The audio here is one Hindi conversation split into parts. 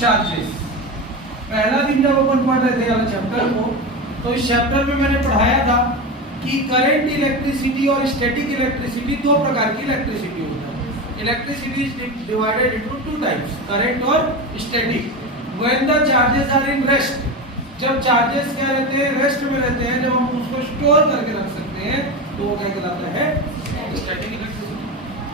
चार्जेस। पहला दिन जब अपन पढ़ रहे थे वाला चैप्टर को, तो इस चैप्टर में मैंने पढ़ाया था कि करंट इलेक्ट्रिसिटी और स्टैटिक इलेक्ट्रिसिटी दो प्रकार की इलेक्ट्रिसिटी होता है। Electricity is divided into two types, current और static. When the charges are in rest, जब चार्जेस क्या रहते हैं, रेस्ट में रहते हैं, जब हम उसको स्टोर करके रख सकते हैं, तो वो क्या कहलाता है, static electricity.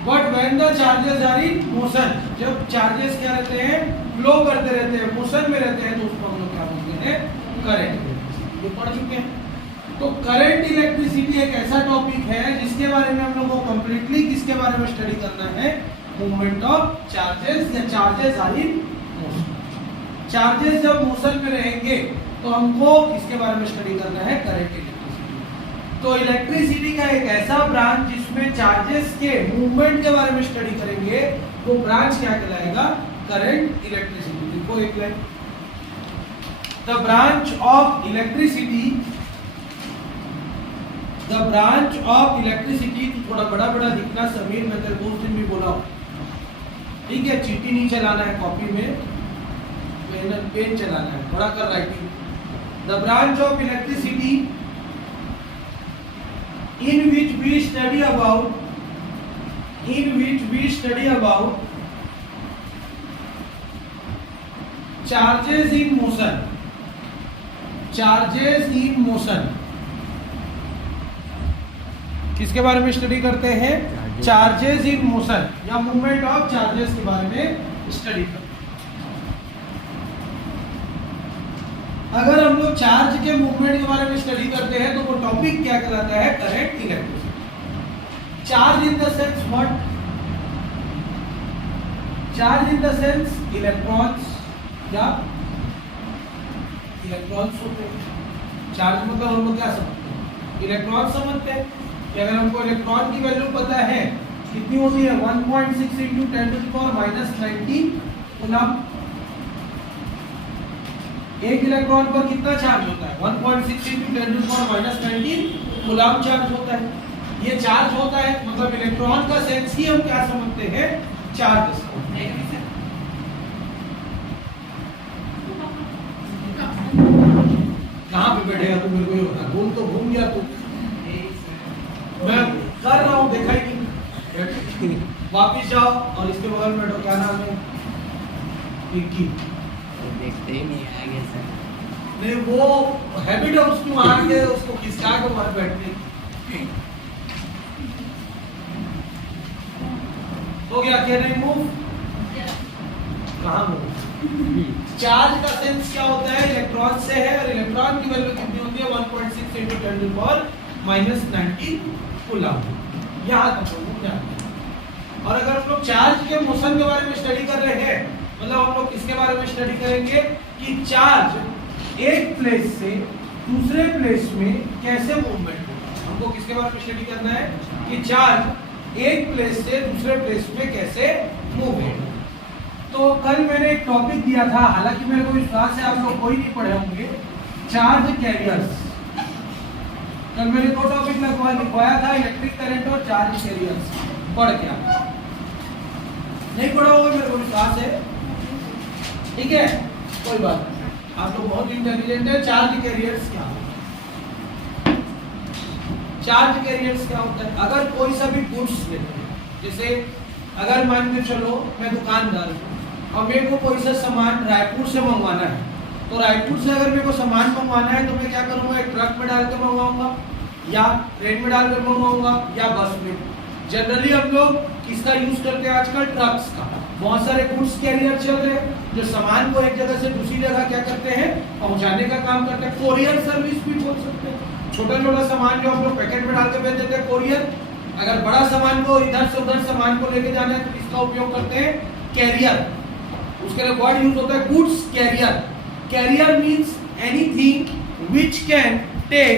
But when the charges are in motion, जब चार्जेस क्या रहते हैं, फ्लो करते रहते हैं, मोशन में रहते हैं, तो उसको हम लोग क्या बोलते हैं, करंट इलेक्ट्रिसिटी। ये पढ़ चुके हैं। तो करंट इलेक्ट्रिसिटी एक ऐसा टॉपिक है जिसके बारे में हम लोग को कंप्लीटली किसके बारे में स्टडी करना है, मूवमेंट ऑफ चार्जेस या charges are in motion. Charges जब मोशन में रहेंगे तो हमको किसके बारे में स्टडी करना है, करंट इलेक्ट्रिसिटी। तो इलेक्ट्रिसिटी का एक ऐसा ब्रांच जिसमें चार्जेस के मूवमेंट के बारे में स्टडी करेंगे, वो ब्रांच क्या कहलाएगा, करंट इलेक्ट्रिसिटी। देखो एक line, the branch of electricity, the branch of electricity. थोड़ा बड़ा बड़ा लिखना समीर, मैं तेरे दोस्त दिन भी बोला हूं, ठीक है, चीटी नहीं चलाना है कॉपी में, पेन चलाना है, बड़ा कर writing. The branch of electricity in which we study about charges in motion, charges in motion। किसके बारे में स्टडी करते हैं, चार्जेस इन मोशन या मूवमेंट ऑफ चार्जेस के बारे में स्टडी करते हैं। अगर हम लोग चार्ज के मूवमेंट के बारे में स्टडी करते हैं तो वो टॉपिक क्या कहलाता है, current electricity. Charge in the sense what, charge in the sense electrons, क्या इलेक्ट्रॉन्स होते हैं। चार्ज मतलब हम लोग क्या समझते हैं, इलेक्ट्रॉन समझते हैं कि अगर हमको इलेक्ट्रॉन की वैल्यू पता है कितनी होती है, 1.6 × 10⁻⁻19 कूलम। एक इलेक्ट्रॉन पर कितना चार्ज होता है, 1.6 × 10⁻⁻19 कूलम चार्ज होता है। ये चार्ज होता है, मतलब इलेक्ट्रॉन का सेंस ही हम क्या समझते हैं, चार्ज। कहाँ पे बैठेगा तू, मेरे को ये बता, घूम तो घूम गया तू, मैं कर रहा हूँ, देखा ही नहीं। वापिस जाओ और इसके बगल में बैठो, क्या नाम है, विक्की। देखते ही नहीं आगे सर, नहीं वो हैबिट है उसकी, वहां के उसको खिसका के वहां बैठने। हो गया, क्या नहीं मूव, कहाँ मूव। चार्ज का सेंस क्या होता है, इलेक्ट्रॉन से है, और इलेक्ट्रॉन की वैल्यू कितनी होती है, 1.6 × 10⁻⁻19 कूलम। यहाँ तक लोग जानते हैं। और अगर हम लोग चार्ज के मोशन के बारे में स्टडी कर रहे हैं, मतलब हम लोग किसके बारे में स्टडी करेंगे कि चार्ज एक प्लेस से दूसरे प्लेस में कैसे मूवमेंट होता है। हमको किसके बारे में स्टडी करना है कि चार्ज एक प्लेस से दूसरे प्लेस में कैसे मूव होता है। तो कल मैंने एक टॉपिक दिया था, हालांकि मेरे को विश्वास है आप लोग कोई नहीं पढ़े होंगे, चार्ज कैरियर्स। कल मैंने दो टॉपिक लिखवाया था, इलेक्ट्रिक करंट और चार्ज कैरियर्स। पढ़ क्या नहीं पढ़ा होगा, मेरे को विश्वास है, ठीक है, कोई बात नहीं, आप लोग बहुत इंटेलिजेंट है। चार्ज कैरियर्स क्या होता है, चार्ज कैरियर्स क्या होता है, अगर कोई सा भी गुड्स लेते हैं, जैसे अगर मान के चलो मैं दुकानदार हूँ और मेरे को कोई सा सामान रायपुर से मंगवाना है, तो रायपुर से अगर मेरे को सामान मंगवाना है तो मैं क्या करूँगा, एक ट्रक में डाल के मंगवाऊंगा या ट्रेन में डाल कर मंगवाऊंगा या बस में। जनरली हम लोग किसका यूज करते हैं आजकल, ट्रक्स का। बहुत सारे गुड्स कैरियर चल रहे हैं जो सामान को एक जगह से दूसरी जगह क्या करते हैं, पहुंचाने का काम करते हैं। कोरियर सर्विस भी बोल सकते हैं। छोटा छोटा सामान जो हम लोग पैकेट में डाल के भेज देते हैं, कोरियर। अगर बड़ा सामान को इधर से उधर सामान को लेके जाना है तो इसका उपयोग करते हैं कैरियर। उसके लिए वर्ड यूज होता है goods carrier. Carrier means anything which can take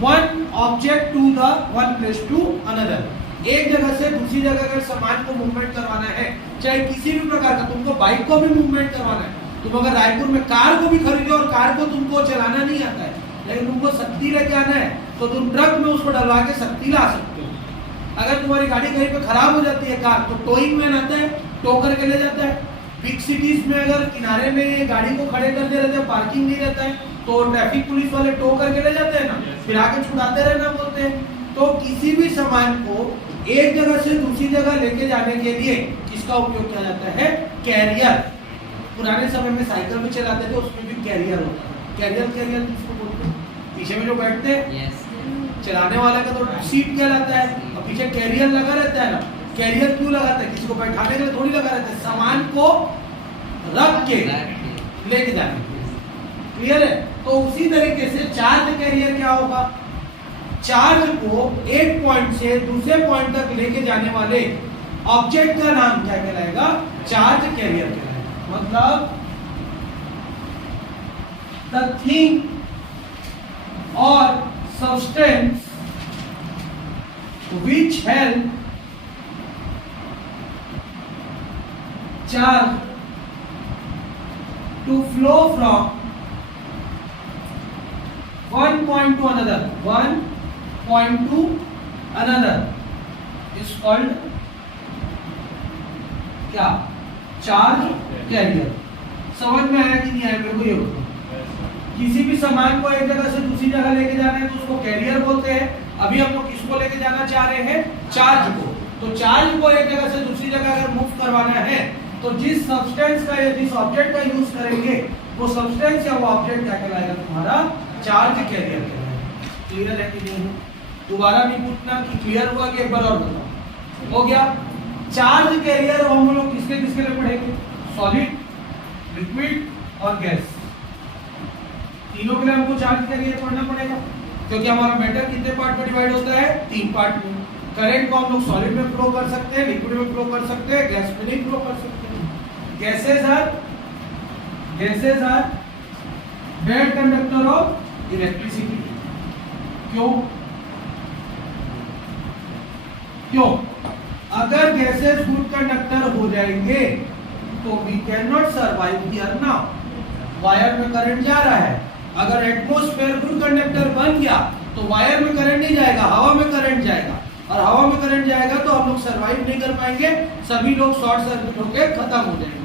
one object to the one place to another. एक जगह से दूसरी जगह अगर सामान को मूवमेंट करवाना है, चाहे किसी भी प्रकार का, तुमको बाइक को भी मूवमेंट करवाना है, तुम अगर रायपुर में कार को भी खरीदो और कार को तुमको चलाना नहीं आता है लेकिन तुमको शक्ति लेके आना है, तो तुम ट्रक में उसको डलवा के शक्ति ला सकते हो। अगर तुम्हारी गाड़ी कहीं पे खराब हो जाती है कार, तो टोइंग मैन आता है, टो करके ले जाता है। बिग सिटीज में अगर किनारे में गाड़ी को खड़े कर दे रहते हैं, पार्किंग नहीं रहता है, तो ट्रैफिक पुलिस वाले टो करके ले जाते हैं ना, फिर आके छुड़ाते रहना बोलते हैं। तो किसी भी सामान को एक जगह से दूसरी जगह लेके जाने के लिए किसका उपयोग किया जाता है? कैरियर। पुराने समय में साइकिल में चलाते थे, उसमें भी कैरियर होता है। कैरियर कैरियर किसको बोलते हैं? पीछे में जो बैठते हैं, यस चलाने वाला का तो सीट कहलाता है, और पीछे कैरियर लगा रहता है ना। कैरियर क्यों लगाता है? किसी को बैठाने के लिए थोड़ी लगा रहता है, सामान को रख के लेके जाने। क्लियर है? तो उसी तरीके से चार्ज कैरियर क्या होगा? चार्ज को एक पॉइंट से दूसरे पॉइंट तक लेके जाने वाले ऑब्जेक्ट का नाम क्या कहलाएगा? चार्ज कैरियर कहलाएगा। मतलब द थिंग और substance which help charge to flow from one point to another is called क्या? Charge carrier. समझ में आया कि नहीं आया? मेरे को ये बताओ। किसी भी सामान को एक जगह से दूसरी जगह लेके जाना है तो उसको कैरियर बोलते हैं। अभी हम लोग किसको लेके जाना चाह रहे हैं? चार्ज को। तो चार्ज को एक जगह से दूसरी जगह अगर मूव करवाना है तो जिस सब्सटेंस का या जिस ऑब्जेक्ट का यूज करेंगे वो सब्सटेंस या वो ऑब्जेक्ट क्या कहलाएगा? तुम्हारा चार्ज कैरियर कहलाएगा। क्लियर है कि नहीं? दोबारा भी पूछना कि क्लियर हुआ कि एक बार और बताओ। हो गया? चार्ज कैरियर हम लोग किसके किसके लिए पढ़ेंगे? सॉलिड, लिक्विड और गैस। तीनों के लिए हमको चार्ज कैरियर पढ़ना पड़ेगा, क्योंकि हमारा मैटर कितने पार्ट में डिवाइड होता है? 3 पार्ट में। करंट को हम लोग सॉलिड में फ्लो कर सकते हैं, लिक्विड में फ्लो कर सकते हैं, गैस में नहीं फ्लो कर सकते हैं। Gases are bad conductor of electricity. क्यों? अगर गैसेस गुड कंडक्टर हो जाएंगे तो we can not survive here now. Wire में करंट जा रहा है, अगर एटमॉस्फेयर गुड कंडक्टर बन गया तो वायर में करंट नहीं जाएगा, हवा में करंट जाएगा, और हवा में करंट जाएगा तो हम लोग सरवाइव नहीं कर पाएंगे, सभी लोग शॉर्ट सर्किट होकर खत्म हो जाएंगे।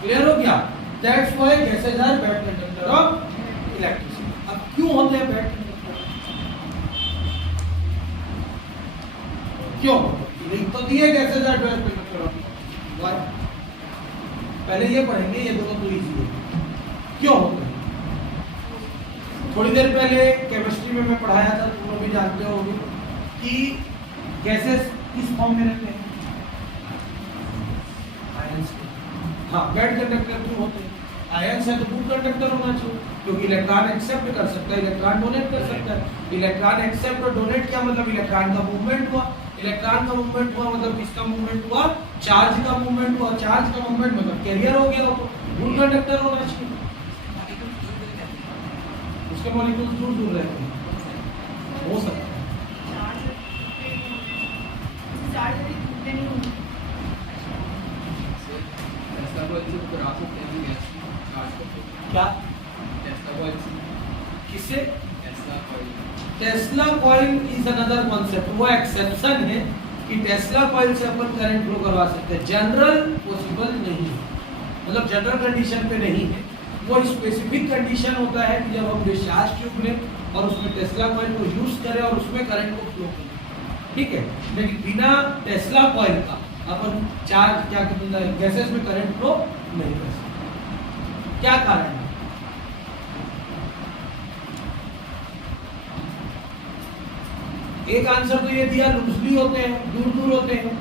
क्लियर हो गया? That's why gases are bad conductor of electricity. अब क्यों होते हैं बैड कंडक्टर? क्यों? लिख तो दिए gases are bad conductor of. Why? पहले ये पढ़ेंगे, ये दोनों तो इजी है। क्यों होते हैं? थोड़ी देर पहले केमिस्ट्री में मैं पढ़ाया था, तुम लोग भी जानते होंगे कि गैसेस किस फॉर्म में रहते हैं? आयंस के। हाँ, बैड कंडक्टर क्यों होते हैं? आयंस है तो गुड कंडक्टर होना चाहिए, क्योंकि इलेक्ट्रॉन एक्सेप्ट कर सकता है, इलेक्ट्रॉन डोनेट कर सकता है। इलेक्ट्रॉन एक्सेप्ट और डोनेट क्या मतलब? इलेक्ट्रॉन का मूवमेंट हुआ। इलेक्ट्रॉन का मूवमेंट हुआ मतलब किसका मूवमेंट हुआ? चार्ज का मूवमेंट हुआ। चार्ज का मूवमेंट मतलब कैरियर हो गया, तो गुड कंडक्टर होना चाहिए। उसके मॉलिक्यूल्स दूर दूर रहते हैं, हो सकता है। क्या? किससे? Tesla coil is another concept. वो एक्सेप्शन है कि टेस्ला कॉइल से अपन करंट फ्लो करवा सकते हैं। जनरल पॉसिबल नहीं है, मतलब जनरल कंडीशन पे नहीं है। वो स्पेसिफिक कंडीशन होता है कि जब हम डिस्चार्ज ट्यूब लें और उसमें टेस्ला कॉइल को यूज करें और उसमें करंट को फ्लो करें, ठीक है। लेकिन बिना टेस्ला कॉइल का अपन चार्ज क्या कहते हैं गैसेस में करंट फ्लो नहीं कर सकते। क्या कारण है? एक आंसर तो ये दिया, लूजली होते हैं, दूर दूर होते हैं।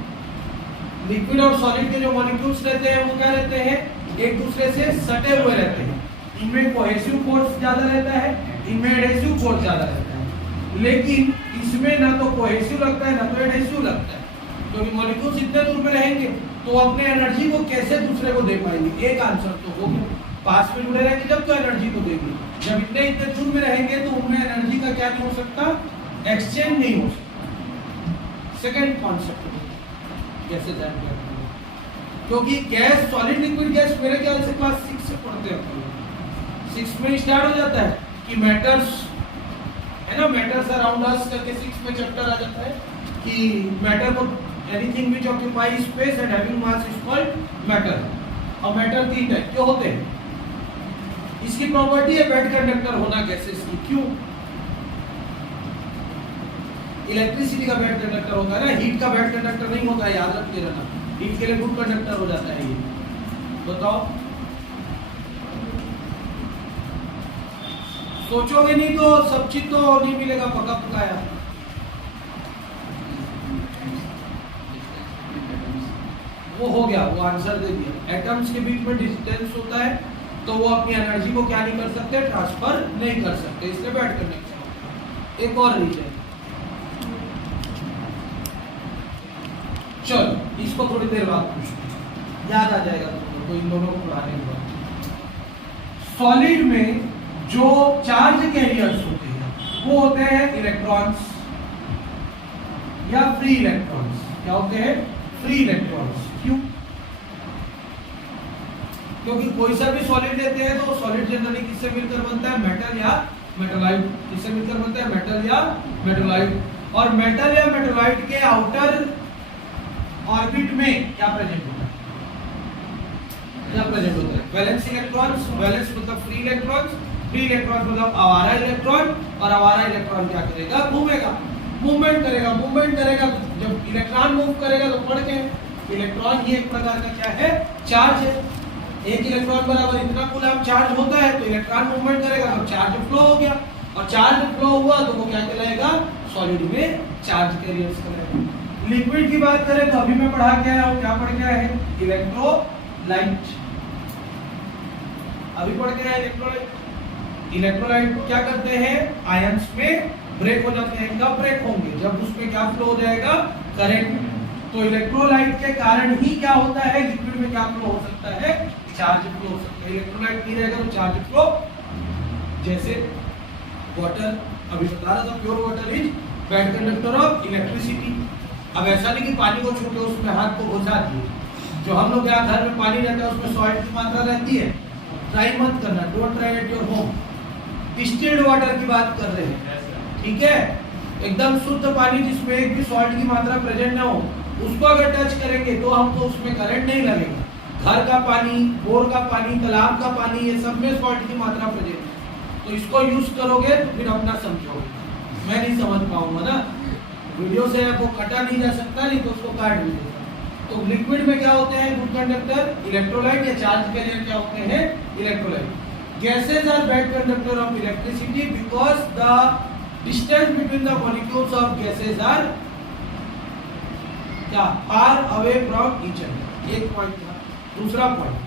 लिक्विड और सॉलिड के जो मॉलिक्यूल्स रहते हैं वो क्या रहते हैं? एक दूसरे से सटे हुए रहते हैं। इनमें कोहेसिव फोर्स ज्यादा रहता है, इनमें एडहेसिव फोर्स ज्यादा रहता है। लेकिन इसमें ना तो कोहेसिव लगता है ना तो एडहेसिव लगता है, क्योंकि मॉलिक्यूल्स इतने दूर में रहेंगे तो अपने एनर्जी को कैसे दूसरे को दे पाएंगे? एक आंसर तो हो गया, पास में जुड़े रहेंगे जब तो एनर्जी को देंगे। जब इतने इतने दूर में रहेंगे तो उनमें एनर्जी का क्या नहीं हो सकता? एक्सचेंज नहीं हो सकता। सेकंड कॉन्सेप्ट कैसे जान गया, क्योंकि गैस सॉलिड लिक्विड गैस मेरे ख्याल से क्लास 6 से पढ़ते हैं। 6 में स्टार्ट हो जाता है कि मैटर्स है ना, मैटर्स अराउंड अस करके 6 में चैप्टर आ जाता है कि मैटर को anything which occupy space and having mass is called matter. और मेटल 3 टाइप के होते हैं। इसकी प्रॉपर्टी है बेड कंडक्टर होना गैसेस की। क्यों? इलेक्ट्रिसिटी का बेड कंडक्टर होता है ना, हीट का बेड कंडक्टर नहीं होता है, याद रखते रहना। हीट के लिए गुड कंडक्टर हो जाता है ये। बताओ, सोचोगे नहीं तो सब चीज तो नहीं मिलेगा पका पकाया। वो हो गया, वो आंसर दे दिया। एटम्स के बीच में डिस्टेंस होता है तो वो अपनी एनर्जी को क्या नहीं कर सकते, ट्रांसफर नहीं कर सकते, इसलिए बेड कंडक्टर। एक और रीजन, चलो इसको थोड़ी देर बाद पूछते, याद आ जाएगा तुमको इन दोनों को पढ़ाने के बाद। सॉलिड में जो चार्ज कैरियर्स होते हैं वो होते हैं इलेक्ट्रॉन्स या फ्री इलेक्ट्रॉन्स। क्या होते हैं? Free electrons. क्यों? क्योंकि कोई सा भी सॉलिड लेते हैं तो सॉलिड जनरली किससे मिलकर बनता है? मेटल या मेटलाइट। किससे मिलकर बनता है? मेटल या मेटलाइट। और मेटल या मेटलाइट के आउटर ऑर्बिट में क्या प्रेजेंट होता है? क्या प्रेजेंट होता है? Valence electrons. वैलेंस मतलब फ्री इलेक्ट्रॉन्स। फ्री इलेक्ट्रॉन मतलब आवारा इलेक्ट्रॉन। और आवारा इलेक्ट्रॉन क्या करेगा? घूमेगा, मूवमेंट करेगा। मूवमेंट करेगा, जब इलेक्ट्रॉन मूव करेगा तो पढ़ के इलेक्ट्रॉन ही एक प्रकार का क्या है? चार्ज है। एक इलेक्ट्रॉन बराबर इतना कूलम चार्ज होता है, तो इलेक्ट्रॉन मूवमेंट करेगा तो चार्ज फ्लो हो गया, और चार्ज फ्लो हुआ तो वो क्या कहलाएगा? सॉलिड में चार्ज कैरियर्स कहलाएगा। लिक्विड की बात करें तो अभी मैं पढ़ा के आया हूं, क्या पढ़ के आया है? इलेक्ट्रोलाइट। अभी पढ़ के आया इलेक्ट्रोलाइट। इलेक्ट्रोलाइट क्या करते हैं? आयंस में ब्रेक हो जाते हैं। कब ब्रेक होंगे? जब उसमें क्या फ्लो हो जाएगा? करंट। तो इलेक्ट्रोलाइट के कारण ही क्या होता है? लिक्विड में क्या फ्लो हो सकता है? चार्ज फ्लो हो सकता है। इलेक्ट्रोलाइट नहीं रहेगा तो चार्ज फ्लो, जैसे वाटर, अभी बता रहा था pure water is bad conductor of electricity. अब ऐसा नहीं कि पानी को छू के उसमें हाथ को घुसा दिए। जो हम लोग यहाँ घर में पानी रहता है उसमें सॉल्ट की मात्रा रहती है, ट्राई मत करना, don't try at your home. Distilled water की बात कर रहे हैं, ठीक है? एकदम शुद्ध पानी जिसमें एक भी सॉल्ट की मात्रा प्रेजेंट ना हो, उसको अगर टच करेंगे तो हमको उसमें करंट नहीं लगेगा। घर का पानी, बोर का पानी, तालाब का पानी, ये सब में सॉल्ट की मात्रा प्रेजेंट है। तो इसको यूज करोगे तो फिर अपना समझोगे। मैं नहीं समझ पाऊंगा ना, वीडियो से आपको कटा नहीं जा सकता, नहीं तो उसको काट भी देगा। तो लिक्विड में क्या होते हैं? गुड कंडक्टर, इलेक्ट्रोलाइट या चार्ज कैरियर क्या होते हैं? Electrolyte. Gases are bad conductor of electricity because the distance between the molecules of gases are क्या? far away from each other। एक पॉइंट था। दूसरा पॉइंट,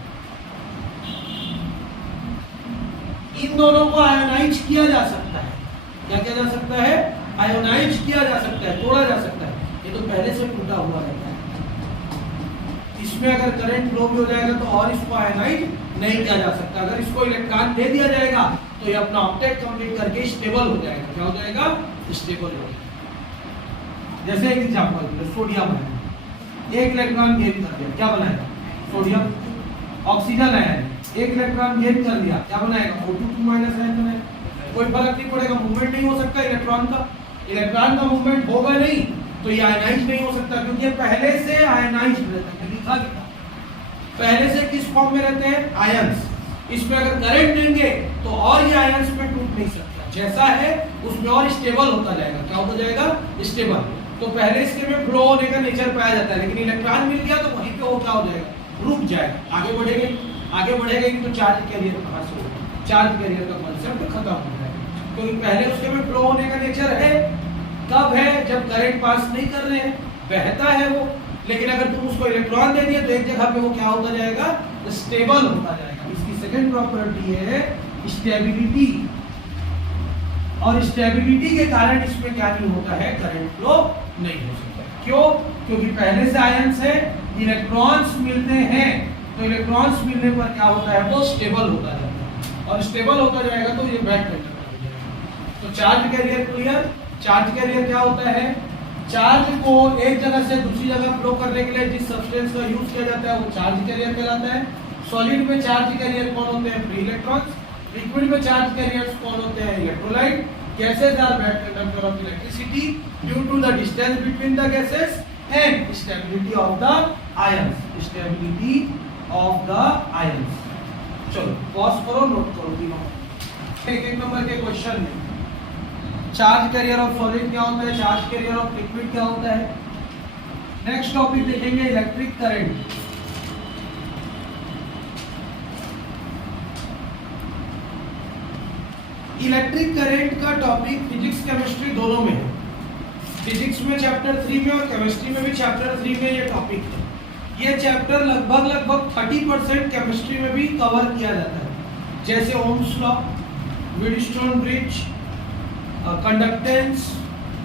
इन दोनों को आयोनाइज किया जा सकता है। क्या किया जा सकता है? आयोनाइज किया जा सकता है, तोड़ा जा सकता है। ये तो पहले से टूटा हुआ रहता है। इसमें अगर करंट फ्लो भी हो जाएगा तो और इसको आयोनाइज नहीं किया जा सकता। अगर इसको इलेक्ट्रॉन दे दिया जाएगा तो ये अपना ऑक्टेट कंप्लीट करके स्टेबल हो जाएगा। क्या हो जाएगा? स्टेबल हो जाएगा। जैसे एक एग्जांपल, सोडियम है, एक इलेक्ट्रॉन गेन कर दिया, क्या बनाएगा? सोडियम। ऑक्सीजन है, एक इलेक्ट्रॉन गेन कर दिया, क्या बनाएगा? O2 माइनस बनाएगा। कोई फर्क नहीं पड़ेगा, मूवमेंट नहीं हो सकता इलेक्ट्रॉन का। इलेक्ट्रॉन का मूवमेंट होगा नहीं तो ये आयनाइज नहीं हो सकता, क्योंकि ये पहले से आयनाइज रहता है। लिखा गया पहले से किस फॉर्म में रहते हैं? आयंस। इसमें अगर करंट देंगे तो और ये आयंस में टूट नहीं सकता, जैसा है उसमें और स्टेबल होता जाएगा। क्या होता जाएगा? स्टेबल। तो पहले इसके में फ्लो होने का नेचर पाया जाता है, लेकिन इलेक्ट्रॉन मिल गया तो वहीं पे वो क्या हो जाएगा? रुक जाएगा। आगे बढ़ेंगे, आगे बढ़ेगा तो चार्ज कैरियर कहां से होगा? चार्ज कैरियर का कॉन्सेप्ट खत्म हो जाएगा, क्योंकि पहले उसके में फ्लो होने का नेचर है। कब है? जब करंट पास नहीं कर रहे हैं, बहता है वो। लेकिन अगर तुम उसको इलेक्ट्रॉन दे दिए तो एक जगह पे वो क्या होता जाएगा? स्टेबल होता जाएगा। इसकी सेकंड प्रॉपर्टी है स्टेबिलिटी। और स्टेबिलिटी के कारण इसमें क्या नहीं होता है? करंट फ्लो नहीं हो सकता। क्यों? क्योंकि पहले से आयंस है, इलेक्ट्रॉन्स मिलते हैं, तो इलेक्ट्रॉन्स मिलने पर क्या होता है? वो स्टेबल होता जाता है, और स्टेबल होता जाएगा तो ये बेड कंडक्टर हो जाएगा। तो charge carrier clear? Charge carrier क्या होता है? चार्ज को एक जगह से दूसरी जगह फ्लो करने के लिए जिस सब्सटेंस का यूज किया जाता है वो चार्ज कैरियर कहलाता है। सॉलिड में चार्ज कैरियर कौन होते हैं? Free electrons. लिक्विड में चार्ज कैरियर्स कौन होते हैं? Electrolyte. Gases are bad conductor of electricity due to the distance between the gases and stability of the ions. Stability of the ions. चलो पॉज करो, नोट करो तीनों। एक एक नंबर के क्वेश्चन में चार्ज कैरियर ऑफ सॉलिड क्या होता है, चार्ज कैरियर ऑफ लिक्विड क्या होता है। नेक्स्ट टॉपिक देखेंगे इलेक्ट्रिक करंट। इलेक्ट्रिक करंट का टॉपिक फिजिक्स केमिस्ट्री दोनों में है। फिजिक्स में चैप्टर 3 में और केमिस्ट्री में भी चैप्टर 3 में ये टॉपिक है। ये चैप्टर लगभग 30% केमिस्ट्री में भी कवर किया जाता है, जैसे Ohm's law, Wheatstone bridge, conductance,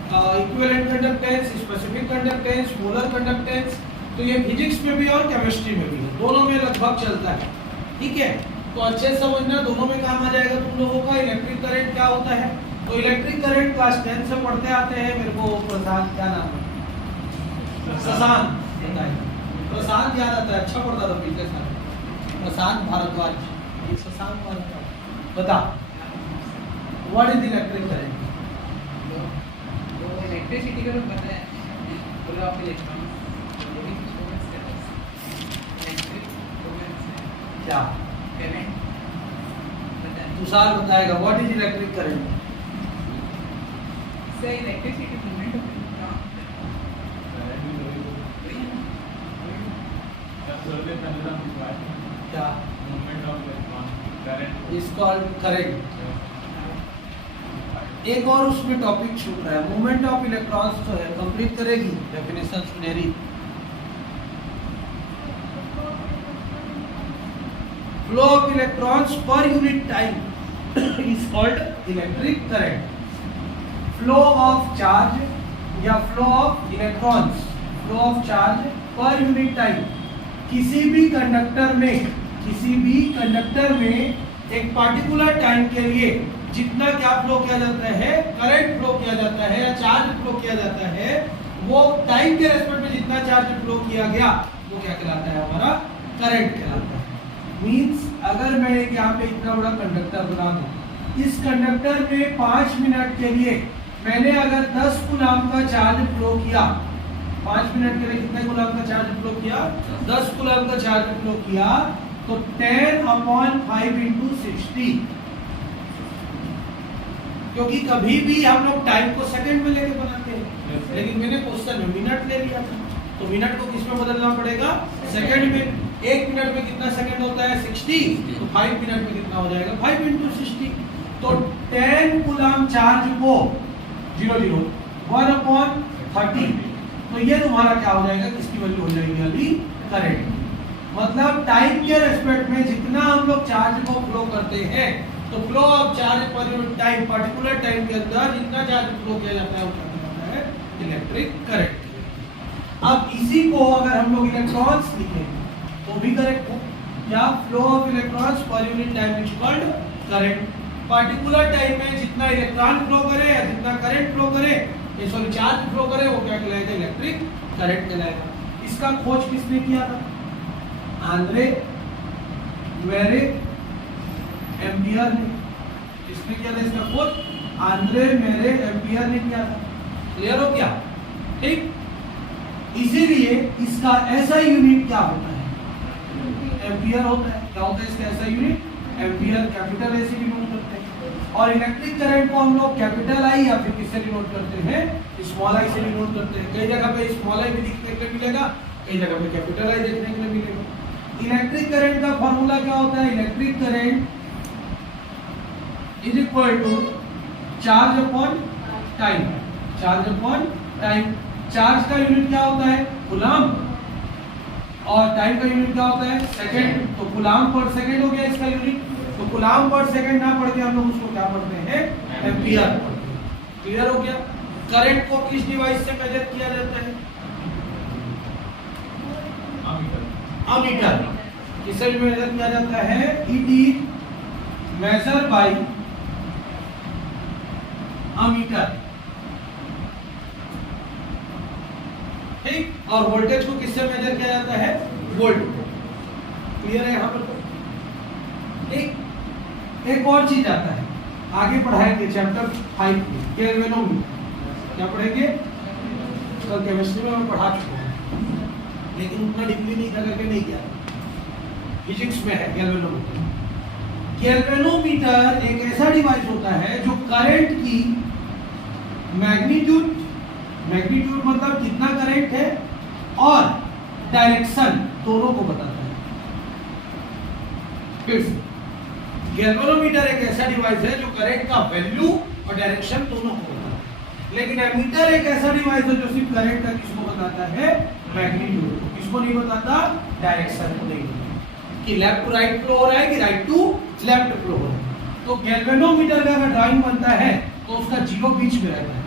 equivalent conductance, specific conductance, molar conductance. तो ये फिजिक्स में भी और केमिस्ट्री में भी है, दोनों में लगभग चलता है। ठीक है, तो अच्छे से समझना, दोनों में काम आ जाएगा तुम लोगों का। इलेक्ट्रिक करंट क्या होता है, तो इलेक्ट्रिक करंट क्लास 10 से पढ़ते आते हैं। मेरे को प्रसाद, क्या नाम है, प्रशांत, प्रशांत याद आता है, अच्छा पढ़ता था पीछे साथ, प्रशांत भारद्वाज, ये प्रशांत भारद्वाज। बता what is electric current. Electricity का तो पता है, फ्लो ऑफ इलेक्ट्रॉन, क्या करंट पता है। तुषार बताएगा व्हाट इज इलेक्ट्रिक करंट। से इलेक्ट्रिसिटी मूवमेंट ऑफ इलेक्ट्रॉन, क्या movement of electron, current is called current. एक और उसमें टॉपिक छूट रहा है, मूवमेंट ऑफ इलेक्ट्रॉन्स तो है, कंप्लीट करेगी डेफिनेशन सुनेरी। Flow of electrons per unit time is called electric current. Flow of charge या flow of electrons, flow of charge per unit time, किसी भी कंडक्टर में एक पार्टिकुलर टाइम के लिए जितना क्या फ्लो किया जाता है, करंट फ्लो किया जाता है या चार्ज फ्लो किया जाता है, वो टाइम के रेस्पेक्ट में जितना चार्ज फ्लो किया गया वो क्या कहलाता है, हमारा करंट कहलाता है। मींस अगर मैं एक यहाँ पे इतना बड़ा कंडक्टर बना दूं, इस कंडक्टर में 5 मिनट के लिए मैंने अगर 10 कूलम का चार्ज फ्लो किया, 5 मिनट के लिए कितने कूलम का चार्ज फ्लो किया, 10 कूलम का चार्ज फ्लो किया, तो 10/5 × 60। क्योंकि कभी भी हम लोग टाइम को सेकंड में लेके बनाते हैं, लेकिन मैंने क्वेश्चन में मिनट ले लिया था, तो मिनट को किस में बदलना पड़ेगा, सेकंड में। 1 मिनट में कितना सेकंड होता है, 60, तो 5 मिनट में कितना हो जाएगा, 5 × 60। तो 10 कूलम चार्ज को 0 1/30, तो ये तुम्हारा क्या हो जाएगा, किसकी वैल्यू हो जाएगी अभी, करंट। मतलब टाइम के रेस्पेक्ट में जितना हम लोग चार्ज को फ्लो करते हैं, तो flow of charge per unit time, particular time के अंदर जितना चार्ज फ्लो किया जाता है वो क्या कहलाता है, इलेक्ट्रिक करंट। अब इसी को अगर हम लोग इलेक्ट्रॉन्स लिखें तो भी करेक्ट हो, क्या flow of electrons per unit time is called current. Particular time में जितना इलेक्ट्रॉन फ्लो करे या जितना करंट फ्लो करे, ये सॉरी चार्ज फ्लो करे, वो क्या कहलाएगा, इलेक्ट्रिक करंट कहलाएगा। इसका खोज किसने किया था, आंद्रे मेरे एम्पियर ने। किसने किया था इसका खोज, आंद्रे मेरे एम्पियर ने किया था। क्लियर हो क्या, ठीक। इसीलिए इसका ऐसा यूनिट क्या होता है, एम्पियर होता है। क्या होता है इसका ऐसा यूनिट, एम्पियर, कैपिटल ए से डिनोट करते हैं। और इलेक्ट्रिक करंट को हम लोग कैपिटल आई या फिर किससे डिनोट करते हैं, स्मॉल आई से डिनोट करते हैं। कई जगह पे स्मॉल आई भी देखने के लिए मिलेगा, कई जगह पे कैपिटल आई देखने के लिए मिलेगा। इलेक्ट्रिक करंट का फॉर्मूला क्या होता है, electric current is equal to charge upon time, charge upon time. Charge का यूनिट क्या होता है, कूलम, और टाइम का यूनिट क्या होता है, सेकंड। तो कूलम पर सेकंड हो गया इसका यूनिट। तो कूलम पर सेकंड ना पढ़ के हम लोग उसको क्या पढ़ते हैं, एम्पियर। क्लियर हो गया। करंट को किस डिवाइस से मेजर किया जाता है, अमीटर। किससे मेजर किया जाता है, it is measure by ammeter, ठीक। और वोल्टेज को किससे मेजर किया जाता है, वोल्ट। क्लियर है यहाँ पर, ठीक। एक और चीज आता है, आगे पढ़ाएंगे चैप्टर 5 गैल्वेनोमीटर। क्या पढ़ेंगे, कल केमिस्ट्री में मैं पढ़ा चुका हूँ, लेकिन उतना डीपली नहीं था करके नहीं किया। फिजिक्स में है गैल्वेनोमीटर। गैल्वेनोमीटर एक ऐसा डिवाइस होता है जो करंट की मैग्नीट्यूड मतलब कितना करंट है और डायरेक्शन दोनों को बताता है। फिर से गैल्वेनोमीटर एक ऐसा डिवाइस है जो करंट का वैल्यू और डायरेक्शन दोनों को बताता है। लेकिन एमीटर एक ऐसा डिवाइस है जो सिर्फ करंट का किसको बताता है, मैग्नीट्यूड को। किसको नहीं बताता, डायरेक्शन को नहीं बताता कि लेफ्ट टू राइट फ्लो हो रहा है कि राइट टू लेफ्ट फ्लो हो रहा है। तो गैल्वेनोमीटर का अगर ड्राइंग बनता है तो उसका जीरो बीच में रहता है,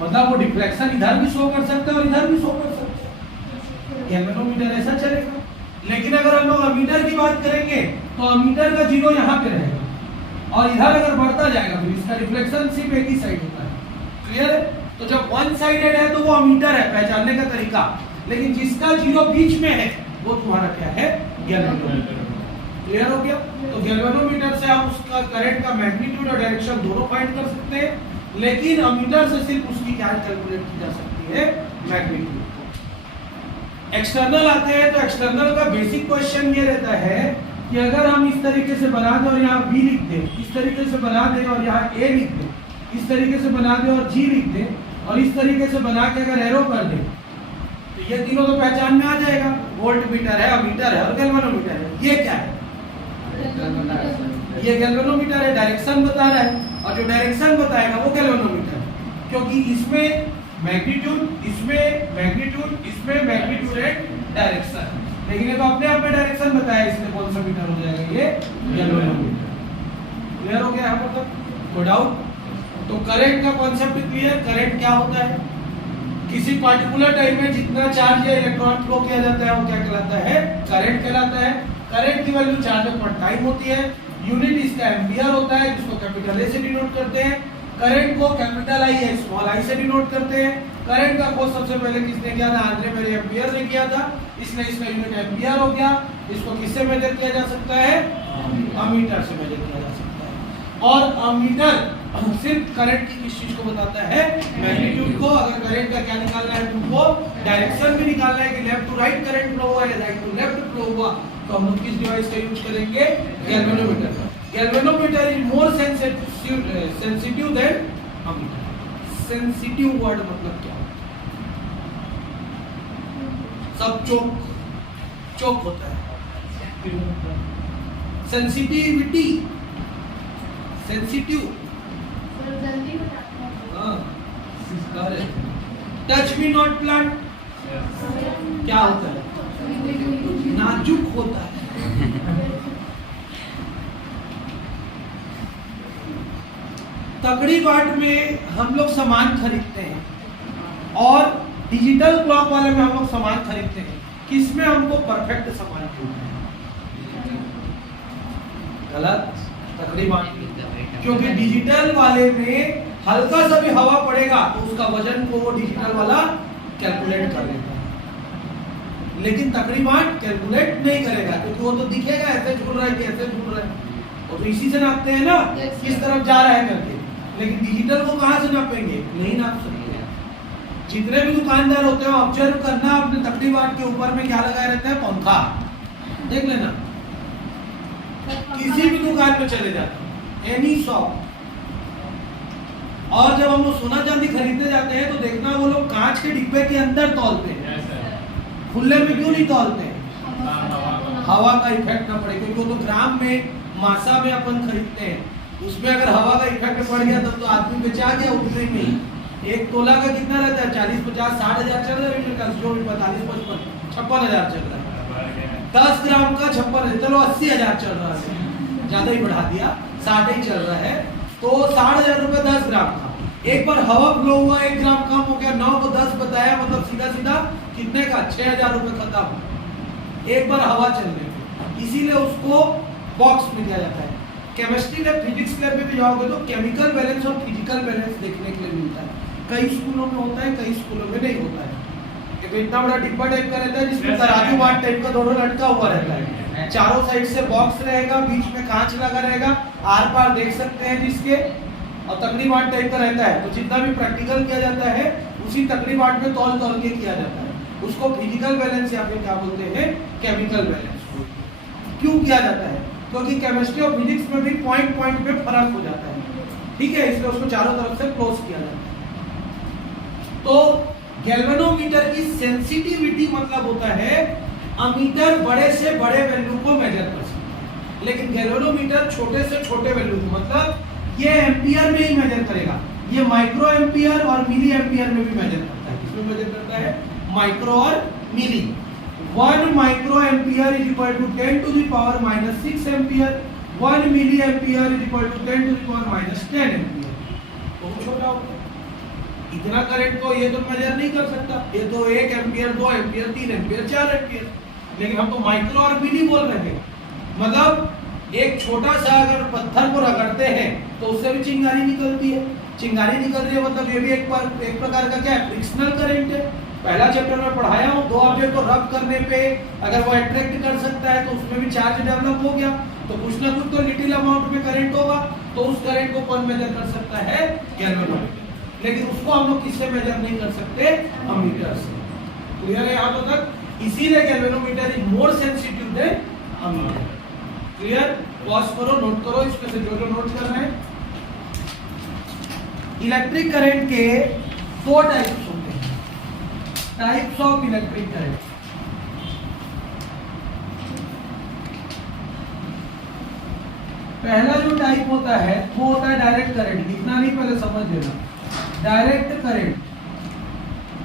मतलब वो डिफ्लेक्शन इधर भी शो कर सकता है और इधर भी शो कर सकता है। गैल्वेनोमीटर ऐसा चलेगा। लेकिन अगर हम लोग अमीटर की बात करेंगे तो अमीटर का जीरो यहाँ पे रहेगा और इधर अगर बढ़ता जाएगा फिर इसका रिफ्लेक्शन सिर्फ एक ही साइड होता है। क्लियर है? तो जब वन साइडेड है तो वो अमीटर है, पहचानने का तरीका। लेकिन जिसका जीरो बीच में है वो तुम्हारा क्या है, गैल्वेनोमीटर। क्लियर हो गया? तो गैल्वेनोमीटर से आप उसका करंट का मैग्नीट्यूड और डायरेक्शन दोनों फाइंड कर सकते हैं, लेकिन अमीटर से सिर्फ उसकी क्या कैलकुलेट की जा सकती है, मैग्नीट्यूड। एक्सटर्नल आते हैं तो एक्सटर्नल का बेसिक क्वेश्चन ये रहता है कि अगर हम इस तरीके से बना दें और यहाँ B लिख दें, इस तरीके से बना दें और यहाँ A लिख दें, इस तरीके से बना दें और G लिख दें और इस तरीके से बना के अगर एरो कर दें तो ये तीनों तो पहचान में आ जाएगा। वोल्ट मीटर है, अमीटर है और गैल्वेनोमीटर है। ये क्या है, ये गैल्वेनोमीटर है, डायरेक्शन बता रहा है और जो डायरेक्शन बताएगा वो गैल्वेनोमीटर है, क्योंकि इसमें मैग्नीट्यूड, इसमें मैग्नीट्यूड, इसमें मैग्नीट्यूड एंड डायरेक्शन। लेकिन ये तो अपने आप में डायरेक्शन बताया, इसमें कौन सा मीटर हो जाएगा, ये गैल्वेनोमीटर। क्लियर हो गया यहाँ पर तक? कोई डाउट? तो करंट का कॉन्सेप्ट क्लियर। करंट क्या होता है, किसी पार्टिकुलर टाइम में जितना चार्ज या इलेक्ट्रॉन फ्लो किया जाता है वो क्या कहलाता है, करंट कहलाता है। करंट की वैल्यू चार्ज पर टाइम होती है। यूनिट इसका एम्पियर होता है, जिसको कैपिटल ए से डिनोट करते हैं। करंट को कैपिटल आई या स्मॉल आई से डिनोट करते हैं। करंट का खोज सबसे पहले किसने किया था, आंद्रे मेरे एम्पियर ने किया था, इसलिए इसका यूनिट एम्पियर हो गया। इसको किससे मेजर किया जा सकता है, अमीटर से मेजर किया जा सकता है। और अमीटर सिर्फ करंट की किस चीज को बताता है, मैग्नीट्यूड को। अगर करंट का क्या निकालना है तुमको, डायरेक्शन भी निकालना है कि left to right current flow हुआ है, राइट टू लेफ्ट फ्लो हुआ, तो हम लोग किस डिवाइस का यूज करेंगे, galvanometer. Galvanometer is more sensitive then ammeter. Sensitive word मतलब क्या, सब चोक होता है। Sensitivity, sensitive, touch me not plant क्या होता है, नाजुक होता है। तगड़ी बाट में हम लोग सामान खरीदते हैं और डिजिटल क्लॉक वाले में हम लोग सामान खरीदते हैं। किसमें हमको परफेक्ट सामान मिलता है, गलत, तगड़ी बाट में। क्योंकि डिजिटल वाले में हल्का सा भी हवा पड़ेगा तो उसका वजन को वो डिजिटल वाला कैलकुलेट कर लेता है, लेकिन तकड़ी बाट कैलकुलेट नहीं करेगा, क्योंकि वो तो दिखेगा ऐसे झूल रहा है कि ऐसे झूल रहा है, वो तो इसी से नापते हैं ना किस तरफ जा रहा है करके। लेकिन डिजिटल को कहाँ से नापेंगे, नहीं नाप सकते। जितने भी दुकानदार होते हैं ऑब्जर्व करना, अपने तकड़ी बाट के ऊपर में क्या लगाए रहते हैं, पंखा। देख लेना, किसी भी दुकान में चले जाते हैं, एनी शॉप। और जब हम लोग सोना चांदी खरीदने जाते हैं तो देखना वो लोग कांच के डिब्बे के अंदर तौलते हैं, खुले में क्यों नहीं तौलते हैं, हवा का इफेक्ट ना पड़े। क्योंकि वो तो ग्राम में, मासा में अपन खरीदते हैं, उसमें अगर हवा का इफेक्ट पड़ गया तब तो आदमी बेचा गया उतने में। एक तोला का कितना रहता है, 40, 50, 60 हजार चल रहा है, मीटर का जो 45, 55, 56 हजार चल रहा है। 10 ग्राम का 56, चलो 80 हजार चल रहा है, ज्यादा ही बढ़ा दिया, 60 ही चल रहा है। तो 60,000 रुपए 10 ग्राम का। एक बार हवा फ्लो हुआ, 1 ग्राम कम हो गया, 9 को 10 बताया, मतलब सीधा सीधा कितने का, 6,000 रुपए खत्म एक बार हवा चलने में। इसीलिए उसको बॉक्स में दिया जाता है। केमिस्ट्री लैब, फिजिक्स लैब में भी जाओगे तो केमिकल बैलेंस और फिजिकल बैलेंस देखने के लिए मिलता है। कई स्कूलों में होता है, कई स्कूलों में नहीं होता है। एक इतना बड़ा डिब्बा टाइप का रहता है जिसमें तराजू बाट टाइप का दोनों लटका हुआ रहता है, चारों साइड से बॉक्स रहेगा, बीच में कांच लगा रहेगा, आर पार देख सकते हैं जिसके, और तकड़ी बाट टाइप का रहता है। तो जितना भी प्रैक्टिकल किया जाता है उसी तकड़ी बाट में तौल तौल के किया जाता है। उसको फिजिकल बैलेंस या फिर क्या बोलते हैं केमिकल बैलेंस। क्यों किया जाता है? क्योंकि केमिस्ट्री और फिजिक्स में भी पॉइंट पॉइंट पे फर्क हो जाता है, ठीक है, इसलिए उसको चारों तरफ से क्लोज किया जाता है। तो गैल्वेनोमीटर की सेंसिटिविटी मतलब होता है अमीटर बड़े से बड़े वैल्यू को मेजर कर सकता है, लेकिन गैल्वेनोमीटर छोटे से छोटे वैल्यू को, मतलब ये एम्पियर में ही मेजर करेगा, ये माइक्रो एम्पियर और मिली एम्पियर में भी मेजर करता है। किसमें मेजर करता है? माइक्रो और milli. 1 micro ampere is equal to 10 to the power -6 ampere, 1 milli ampere is equal to 10 to the power -10 ampere. बहुत छोटा होगा, इतना करंट को ये तो मेजर नहीं कर सकता, ये तो 1 एम्पियर 2 एम्पियर 3 एम्पियर 4 एम्पियर, लेकिन हम तो माइक्रो और मिली बोल रहे हैं। मतलब एक छोटा सा अगर पत्थर को रगड़ते हैं तो उससे भी चिंगारी निकलती है, चिंगारी निकल रही है, मतलब ये भी एक प्रकार का क्या है? फ्रिक्शनल करंट है। पहला चैप्टर में पढ़ाया हूँ, दो ऑब्जेक्ट को रब करने पे अगर वो अट्रैक्ट कर सकता है तो उसमें भी चार्ज डेवलप हो गया, तो कुछ ना कुछ तो लिटिल अमाउंट में करंट होगा, तो उस करंट को कौन मेजर कर सकता है? गैल्वेनोमीटर। लेकिन उसको हम लोग किससे मेजर नहीं कर सकते? अमीटर से। क्लियर है यहाँ तक? इसीलिए galvanometer is more sensitive then ammeter. Clear? Pause करो, नोट करो, इसमें से जो जो नोट कर रहे हैं। इलेक्ट्रिक करंट के 4 टाइप्स होते हैं, टाइप्स ऑफ इलेक्ट्रिक करंट। पहला जो टाइप होता है वो होता है डायरेक्ट करंट, इतना नहीं पहले समझ लेना, डायरेक्ट करंट।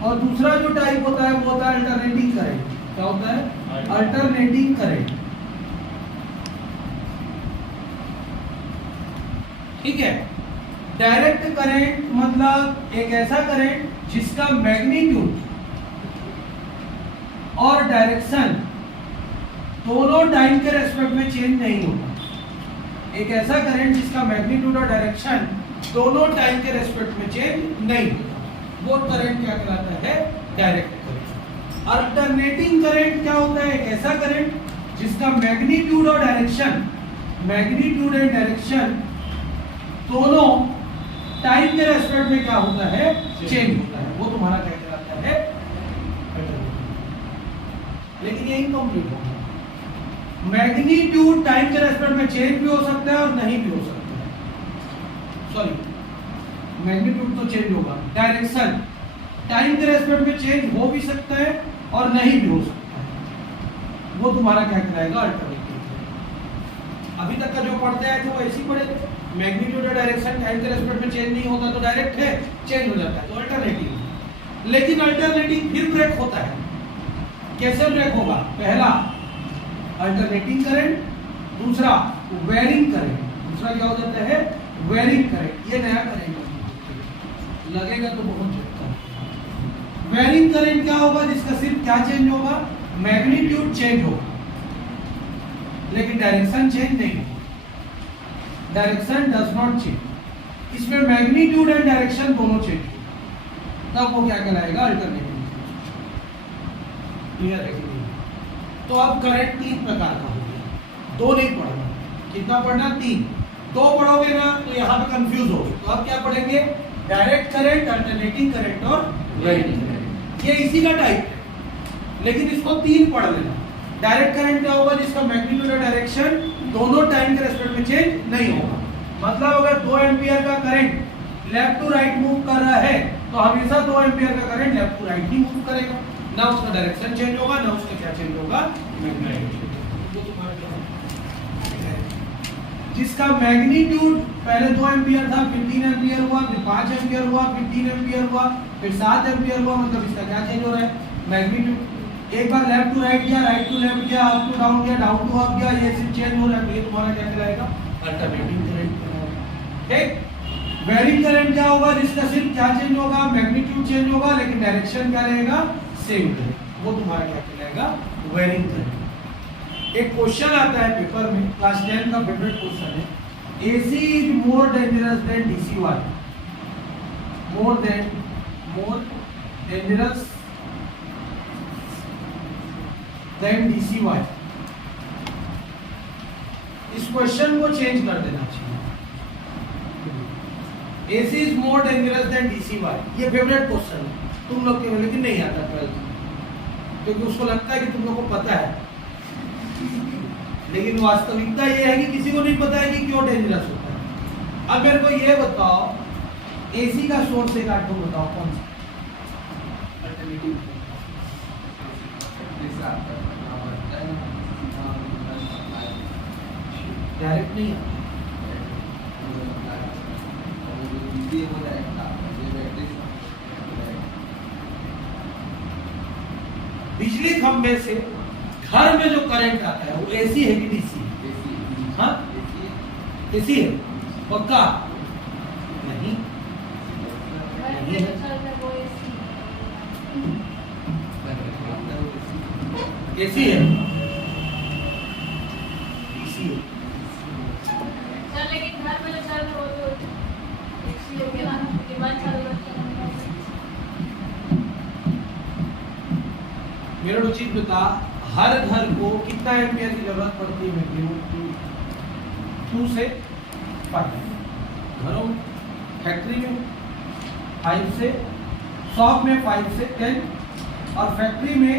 और दूसरा जो टाइप होता है वो होता है अल्टरनेटिंग करंट। क्या होता है? Alternating current. ठीक है, डायरेक्ट करंट मतलब एक ऐसा करंट जिसका मैग्नीट्यूड और डायरेक्शन दोनों टाइम के रेस्पेक्ट में चेंज नहीं होता। एक ऐसा करंट जिसका मैग्नीट्यूड और डायरेक्शन दोनों टाइम के रेस्पेक्ट में चेंज नहीं होता, वो करंट क्या कहलाता है? Direct current. अल्टरनेटिंग करंट क्या होता है? एक ऐसा करंट जिसका मैग्नीट्यूड और डायरेक्शन, मैग्नीट्यूड एंड डायरेक्शन दोनों टाइम के रेस्पेक्ट में क्या होता है? चेंज होता है, वो तुम्हारा क्या कहलाता है? लेकिन ये इनकम्प्लीट होगा। मैग्नीट्यूड टाइम के रेस्पेक्ट में चेंज भी हो सकता है और नहीं भी हो सकता है। सॉरी, मैग्नीट्यूड तो चेंज होगा, डायरेक्शन टाइम के रेस्पेक्ट में चेंज हो भी सकता है और नहीं भी हो सकता है, वो तुम्हारा क्या कहलाएगा? अल्टरनेटिव। अभी तक का जो पढ़ते आए थे वो ऐसे ही पढ़े थे, मैग्नीट्यूड और डायरेक्शन टाइम के रेस्पेक्ट में चेंज नहीं होता तो डायरेक्ट है, चेंज हो जाता है तो अल्टरनेटिव। लेकिन अल्टरनेटिव फिर ब्रेक होता है। कैसे ब्रेक होगा? पहला अल्टरनेटिंग करंट, दूसरा वेरिंग करंट। दूसरा क्या हो जाता है? Varying current. ये नया करंट लगेगा तो बहुत झटका। वेरिंग करंट क्या होगा? जिसका सिर्फ क्या चेंज होगा? मैग्नीट्यूड चेंज होगा, लेकिन डायरेक्शन चेंज नहीं होगा। Direction does not change. इसमें मैग्नीट्यूड एंड डायरेक्शन दोनों चेंज होगा, तब वो क्या कहलाएगा? अल्टरनेटिव। क्लियर है कि नहीं? तो अब करंट 3 प्रकार का हो गया, 2 नहीं पढ़ना। कितना पढ़ना? 3। 2 पढ़ोगे ना तो यहाँ पे कंफ्यूज हो। तो अब क्या पढ़ेंगे? डायरेक्ट करंट, अल्टरनेटिंग करंट और वेरिंग करंट। ये इसी का टाइप है, लेकिन इसको 3 पढ़ लेना। डायरेक्ट करंट क्या होगा? जिसका मैग्नीट्यूड और डायरेक्शन दोनों टाइम के रेस्पेक्ट में चेंज नहीं होगा। मतलब अगर 2 एम्पियर का current left to right move कर रहा है तो हमेशा 2 एम्पियर का करंट लेफ्ट टू राइट ही मूव करेगा, ना उसका डायरेक्शन चेंज होगा, ना उसका क्या चेंज होगा? मैग्नीट्यूड। जिसका मैग्नीट्यूड पहले 2 एम्पियर था, फिर 3 एम्पियर हुआ, फिर 5 एम्पियर हुआ, फिर 3 एम्पियर हुआ, फिर 7 एम्पियर हुआ, मतलब इसका क्या चेंज हो रहा है? मैग्नीट्यूड। एक बार लेफ्ट टू राइट गया, राइट टू लेफ्ट गया, अप टू डाउन गया, डाउन टू अप गया, ये सिर्फ चेंज हो रहा है, तो ये तुम्हारा क्या कहलाएगा? Alternating current. ठीक। वेरिंग करंट क्या होगा? जिसका सिर्फ क्या चेंज होगा? मैग्नीट्यूड चेंज होगा, लेकिन डायरेक्शन क्या रहेगा? सेम रहेगा, वो तुम्हारा क्या कहलाएगा? Varying current. एक क्वेश्चन आता है पेपर में, क्लास 10 का फेवरेट क्वेश्चन है, AC is more dangerous than DC why? More dangerous than DC why? इस क्वेश्चन को चेंज कर देना चाहिए। AC is more dangerous than DC why, ये फेवरेट क्वेश्चन है तुम लोग के, लेकिन नहीं आता 12th में। क्योंकि उसको लगता है कि तुम लोग को पता है, लेकिन वास्तविकता ये है कि किसी को नहीं पता है कि क्यों डेंजरस होता है। अब मेरे को ये बताओ, एसी का सोर्स एक आठ बताओ कौन सा? डायरेक्ट नहीं आता, बिजली खंभे से घर में जो करंट आता है वो एसी है कि डीसी? हाँ, एसी है पक्का? नहीं, नहीं है। एसी है, डीसी है। लेकिन घर में जो चल रहा है वो एसी हो गया ना, डिमांड चालू रखते हैं। मेरा रुचि बता, हर घर को कितना एम्पियर की जरूरत पड़ती है? मैक्सिमम 2 से 5। घरों, फैक्ट्री में 5 से, शॉप में 5 से 10 और फैक्ट्री में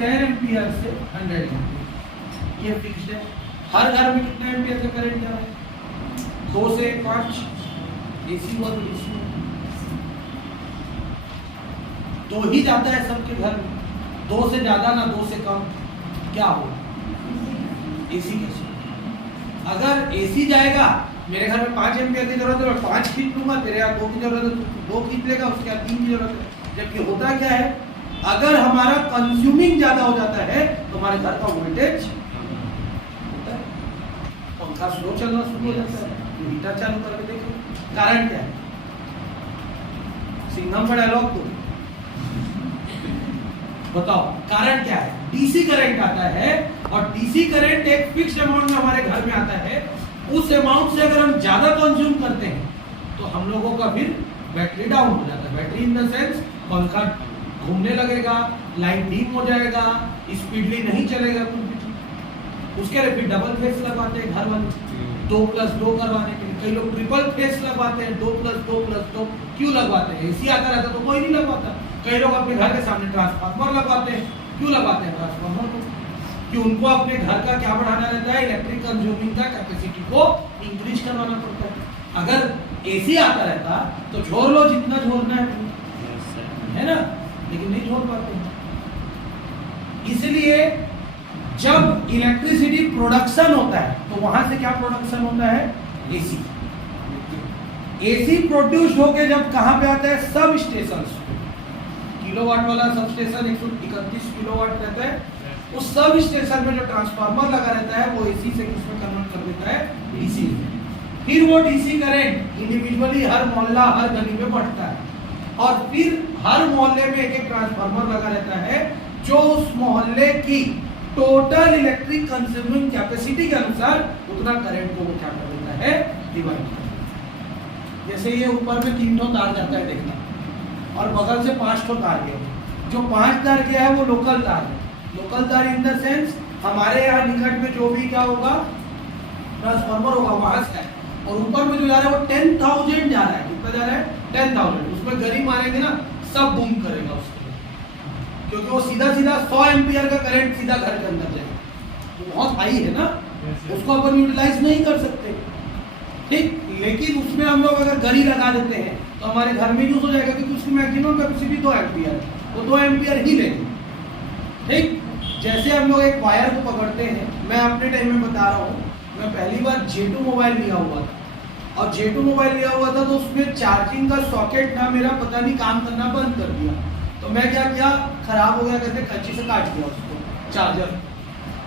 10 एम्पियर से 100 एम्पियर। ये फिक्स्ड है। हर घर में कितना एम्पियर का करंट जा रहा है? 2 से 5। एसी हुआ तो डीसी तो ही जाता है सबके घर में। 2 से ज्यादा ना 2 से कम, क्या हो? एसी कैसे? अगर एसी जाएगा, मेरे घर में 5 एम्पियर की जरूरत है, मैं 5 खींच लूंगा, तेरे यहाँ 2 की जरूरत है तो 2 खींच लेगा, उसके यहाँ 3 की जरूरत है। जबकि होता क्या है, अगर हमारा कंज्यूमिंग ज्यादा हो जाता है तो हमारे घर का वोल्टेज होता है, पंखा स्लो चलना शुरू हो जाता है, हीटर चालू करके देखो। कारण क्या है? सिंघम का डायलॉग तो बताओ, कारण क्या है? डीसी करंट आता है और डीसी करंट एक फिक्स्ड अमाउंट में हमारे घर में आता है। उस अमाउंट से अगर हम ज्यादा कंज्यूम करते हैं तो हम लोगों का फिर बैटरी डाउन हो जाता है। बैटरी इन द सेंस पंखा घूमने लगेगा, लाइट डीम हो जाएगा, स्पीडली नहीं चलेगा कुछ। उसके लिए फिर डबल फेस लगवाते हैं घर वाले, 2+2 करवाने के लिए। कई लोग ट्रिपल फेस लगवाते हैं, 2+2+2। क्यों लगवाते हैं? एसी आता रहता तो कोई नहीं लगवाता। कई लोग अपने घर के सामने ट्रांसफार्मर लगवाते हैं। क्यों लगवाते हैं ट्रांसफार्मर को? कि उनको अपने घर का क्या बढ़ाना रहता है? इलेक्ट्रिक कंज्यूमिंग का कैपेसिटी को इंक्रीज करवाना पड़ता है। अगर एसी आता रहता तो झोर लो जितना झोरना है ना, लेकिन नहीं झोर पाते हैं। इसलिए जब इलेक्ट्रिसिटी प्रोडक्शन होता है तो वहां से क्या प्रोडक्शन होता है? एसी। एसी प्रोड्यूस होके जब कहां पे आता है? Sub station. किलोवाट वाला सब स्टेशन 131 किलोवाट रहता है। उस सब स्टेशन में जो ट्रांसफार्मर लगा रहता है वो एसी से किसमें कन्वर्ट कर देता है? डीसी में। फिर वो डीसी करंट इंडिविजुअली हर मोहल्ला हर गली में बढ़ता है और फिर हर मोहल्ले में एक ट्रांसफार्मर लगा रहता है जो उस मोहल्ले की टोटल इलेक्ट्रिक कंज्यूमिंग कैपेसिटी के अनुसार उतना करंट को वो क्या कर देता है? डिवाइड कर देता है। जैसे ये ऊपर में 3 तार जाता है देखना, और बगल से 5 तार गया। जो 5 तार गया है वो लोकल तार है। लोकल तार इन द सेंस हमारे यहाँ निकट में जो भी क्या होगा ट्रांसफार्मर होगा वहां से है। और ऊपर में जो जा रहा है वो 10,000 जा रहा है। कितना जा रहा है? 10,000। उसमें गरी मारेंगे ना, सब बूम करेगा उसको, क्योंकि वो सीधा 100 एम्पियर का करंट सीधा घर के अंदर जाएगा। तो बहुत हाई है ना, उसको अपन यूटिलाइज नहीं कर सकते, ठीक। लेकिन उसमें हम लोग अगर गरी लगा देते हैं तो हमारे घर में यूज हो जाएगा, क्योंकि उसकी मैक्सिमम कैपेसिटी 2 एम्पियर है, वो 2 एम्पियर ही लेगी, ठीक। जैसे हम लोग एक वायर को पकड़ते हैं, मैं अपने टाइम में बता रहा हूँ, मैं पहली बार J2 मोबाइल लिया हुआ था और J2 मोबाइल लिया हुआ था तो उसमें चार्जिंग का सॉकेट ना मेरा पता नहीं काम करना बंद कर दिया। तो मैं क्या किया, खराब हो गया कहते कच्ची से काट दिया उसको चार्जर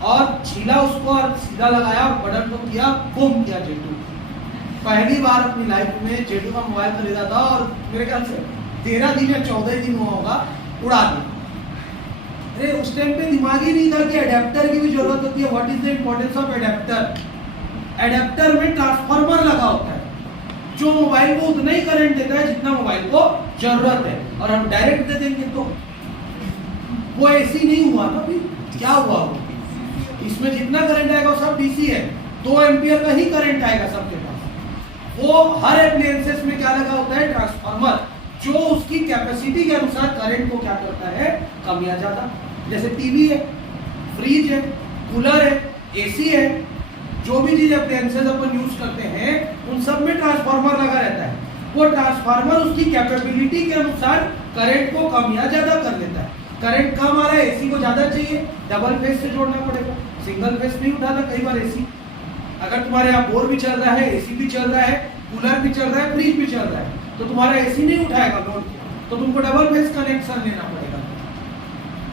और छीला उसको और सीधा लगाया और बटन को किया, बूम किया J2। पहली बार अपनी लाइफ में J2 का मोबाइल खरीदा था और मेरे ख्याल से 13 दिन या 14 दिन हुआ होगा, उड़ा दिया। अरे उस टाइम पे दिमाग ही नहीं था कि एडेप्टर की भी जरूरत होती है। What is the importance of adapter? Adapter में ट्रांसफार्मर लगा होता है जो मोबाइल को उतना ही करंट देता है जितना मोबाइल को जरूरत है, और हम डायरेक्ट दे देंगे तो वो एसी नहीं हुआ ना। फिर क्या हुआ? इसमें जितना करंट आएगा वो सब डीसी है, 2 एम्पियर का ही करंट आएगा सबके पास। वो हर एप्लायंसेस में क्या लगा होता है? ट्रांसफार्मर, जो उसकी कैपेसिटी के अनुसार करंट को क्या करता है? कम या ज्यादा। जैसे टीवी है, फ्रिज है, कूलर है, एसी है, जो भी चीज अप्लायंसेस अपन यूज करते हैं उन सब में ट्रांसफार्मर लगा रहता है। वो ट्रांसफार्मर उसकी कैपेबिलिटी के अनुसार करंट को कम या ज्यादा कर लेता है। करंट कम आ रहा है, एसी को ज्यादा चाहिए, डबल फेज से जोड़ना पड़ेगा, सिंगल फेज नहीं उठाता कई बार एसी। अगर तुम्हारे यहाँ बोर भी चल रहा है, एसी भी चल रहा है, कूलर भी चल रहा है, फ्रिज भी चल रहा है, तो तुम्हारा एसी नहीं उठाएगा लोड, तो तुमको डबल फेज कनेक्शन लेना पड़ेगा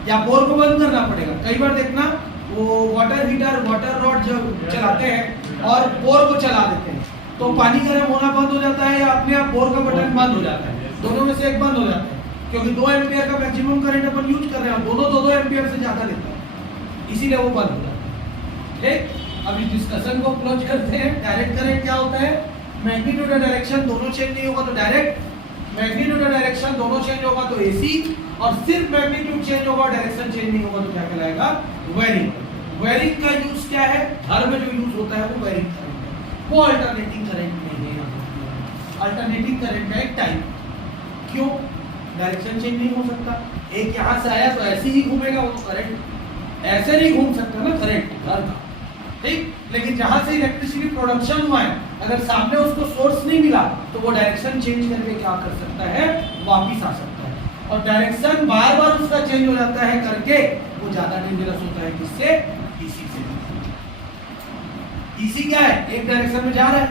या बोर को बंद करना पड़ेगा। कई बार देखना वो वाटर हीटर, वाटर रॉड जब चलाते हैं और बोर को चला देते हैं तो पानी गर्म होना बंद हो जाता है या अपने आप बोर का बटन बंद हो जाता है, दोनों में से एक बंद हो जाता है, क्योंकि 2 एम्पियर का मैक्सिमम करंट अपन यूज कर रहे हैं, दोनों 2-2 एम्पियर से ज्यादा लेता है, इसीलिए वो बंद हो जाता है। ठीक, अब इस डिस्कशन को क्लोज करते हैं। डायरेक्ट करंट क्या होता है? मैग्नीट्यूड और डायरेक्शन दोनों चेंज नहीं होगा तो डायरेक्ट, मैग्नीट्यूड और डायरेक्शन दोनों चेंज होगा तो एसी, और सिर्फ मैग्नीट्यूड चेंज होगा और डायरेक्शन चेंज नहीं होगा तो क्या कहलाएगा? वायरिंग। वायरिंग का यूज क्या है? घर में जो यूज होता है वो वायरिंग करंट है, वो अल्टरनेटिंग करंट नहीं है। अल्टरनेटिंग करंट का एक टाइप, क्यों? डायरेक्शन चेंज नहीं हो सकता, एक यहाँ से आया तो ऐसे ही घूमेगा, वो तो करंट ऐसे नहीं घूम सकता ना करंट घर का, ठीक। लेकिन जहां से इलेक्ट्रिसिटी प्रोडक्शन हुआ है, अगर सामने उसको सोर्स नहीं मिला तो वो डायरेक्शन चेंज करके क्या कर सकता है? वापिस आ सकता है। और डायरेक्शन बार बार उसका चेंज हो जाता है करके वो ज्यादा डेंजरस होता है। किससे? डीसी से। डीसी क्या है? एक डायरेक्शन में जा रहा है,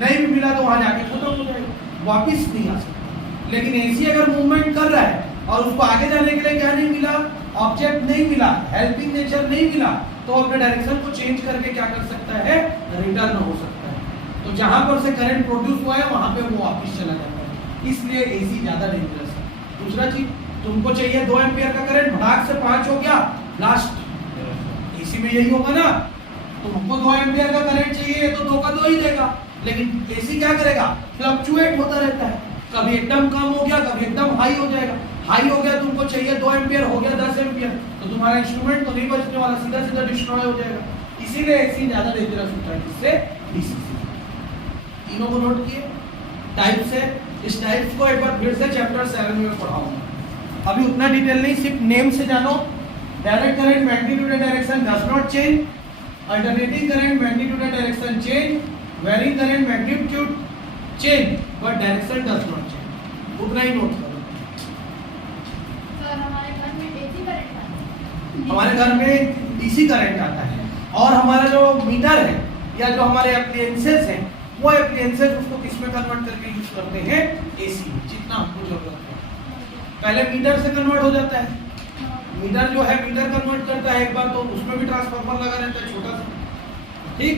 नहीं भी मिला तो वहां जाके खत्म हो जाएगा, वापिस नहीं आ सकता। लेकिन एसी अगर मूवमेंट कर रहा है और उसको आगे जाने के लिए क्या नहीं मिला? ऑब्जेक्ट नहीं मिला, हेल्पिंग नेचर नहीं मिला, तो अपने डायरेक्शन को चेंज करके क्या कर सकता है? रिटर्न हो सकता है। तो जहां पर से करंट प्रोड्यूस हुआ है वहां पे वो वापस चला जाता है, इसलिए एसी ज्यादा डेंजरस है। दूसरा चीज, तुमको चाहिए 2 एम्पियर का करंट, भड़ाक से 5 हो गया लास्ट, एसी में यही होगा ना, तुमको 2 एम्पियर का करंट चाहिए तो 2 का 2 ही देगा। लेकिन एसी क्या करेगा? फ्लक्चुएट होता रहता है, कभी एकदम कम हो गया, कभी एकदम हाई हो जाएगा। हाई हो गया, तुमको चाहिए 2 एम्पियर, हो गया 10 एम्पियर, तो तुम्हारा इंस्ट्रूमेंट तो नहीं बचने वाला, सीधा सीधा डिस्ट्रॉय हो जाएगा। इसीलिए एसी ज्यादा डेंजरस होता है। किससे? डीसी से। तीनों को नोट किए? टाइप्स है, इस टाइप्स को एक बार फिर से चैप्टर 7 में पढ़ाऊंगा, अभी उतना डिटेल नहीं, सिर्फ नेम से जानो। Direct current magnitude and direction does not change, alternating current magnitude and direction change, varying current magnitude change but direction does not change. उतना ही नोट करो। हमारे घर में डीसी करंट आता है, हमारे घर में डीसी करंट आता है, और हमारा जो मीटर है या जो हमारे एप्लायंसेस हैं वो एप्लायंसेस उसको किस में कन्वर्ट करके यूज करते हैं? एसी, जितना हमको जरूरत है। पहले मीटर से कन्वर्ट हो जाता है, मीटर जो है मीटर कन्वर्ट करता है एक बार, तो उसमें भी ट्रांसफार्मर लगा रहता है छोटा सा, ठीक।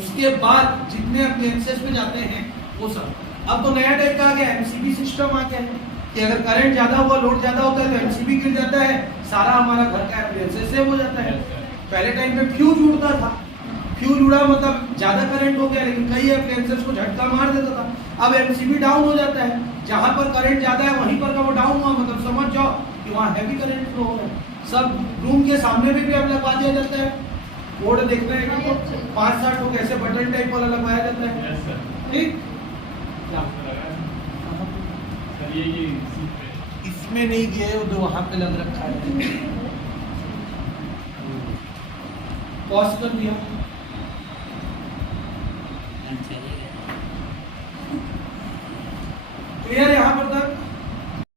उसके बाद जितने अप्लायंसेस में जाते हैं वो सब, अब तो नया टाइप का आ गया, एमसीबी सिस्टम आ गया है कि अगर करंट ज्यादा हुआ, लोड ज्यादा होता है तो एमसीबी गिर जाता है, सारा हमारा घर का एप्लायंसेस सेव हो जाता है। पहले टाइम में फ्यूज उड़ता था, फ्यूज उड़ा मतलब ज्यादा करंट हो गया, लेकिन कई एप्लायंसेस को झटका मार देता था। अब एमसीबी डाउन हो जाता है, जहां पर करंट ज्यादा है वहीं पर का वो डाउन हुआ, मतलब समझ जाओ कि वहाँ हैवी करंट फ्लो हो रहा है। सब रूम के सामने में भी अब लगवा दिया जाता है, बोर्ड देखना है कि 5-7 को कैसे बटन टाइप वाला लगवाया जाता है, ठीक। इसमें नहीं गए तो वहां पे लग रखा है, पॉज कर दिया। क्लियर यहाँ पर तक?